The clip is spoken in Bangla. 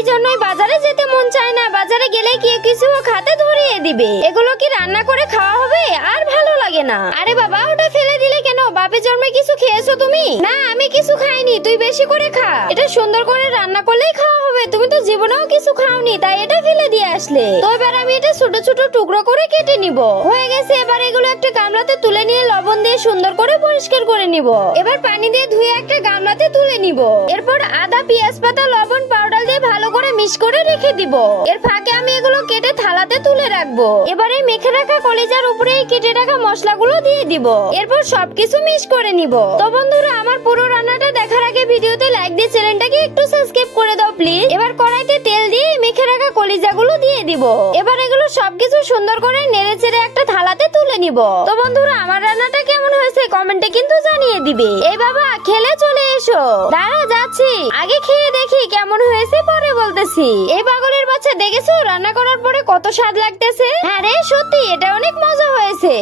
এই জন্যই বাজারে যেতে মন চায় না। বাজারে গেলে কি কিছু খাতে ধরিয়ে দিবে। এগুলো কি রান্না করে খাওয়া হবে? আর ভালো লাগে না। আরে বাবা, ওটা ফেলে দিলে কেন? বাপের জন্মে কিছু খেয়েছো তুমি? না, আমি কিছু খাইনি, তুই বেশি করে খা। এটা সুন্দর করে রান্না করলেই খাওয়া হবে। তুমি তো জীবনেও কিছু খাওনি, তাই এটা ফেলে দিয়ে আসলে। তো এবার আমি এটা ছোট ছোট টুকরো করে কেটে নিব। হয়ে গেছে। এবার এগুলো একটা গামলাতে তুলে নিয়ে লবণ দিয়ে সুন্দর করে পরিষ্কার করে নিব। এবার পানি দিয়ে ধুয়ে একটা গামলাতে তুলে নিব। এরপর আদা, পেঁয়াজ পাতা, লবণ, পাউডার দিয়ে ভালো করে মিক্স করে রেখে দিব। এর ফাঁকে আমি এগুলো কেটে থালাতে তুলে রাখবো। এবারে মেখে রাখা কলিজার উপরে এই কেটে রাখা মশলাগুলো দিয়ে দিব। এরপর সবকিছু মিক্স করে নিব। তো বন্ধুরা, আমার পুরো রান্নাটা দেখার আগে ভিডিওতে লাইক দিয়ে চ্যানেলটাকে একটু সাবস্ক্রাইব করে দাও প্লিজ। এবার কড়াইতে তেল দিয়ে মেখে রাখা কলিজাগুলো দিয়ে দিব। এবার এগুলো সবকিছু সুন্দর করে নেড়ে চেড়ে একটা থালাতে তুলে নিব। তো বন্ধুরা, আমার রান্নাটা কেমন হয়েছে কমেন্টে কিন্তু জানিয়ে দিবে। এই বাবা, খেলে চলে এসো। দাঁড়া, যাচ্ছি। আগে খেয়ে দেখি কেমন হয়েছে, পরে বলতেছি। এই পাগলের বাচ্চা, দেখেছো রান্না করার পরে কত স্বাদ লাগতেছে? হ্যাঁ রে, সত্যি এটা অনেক মজা হয়েছে।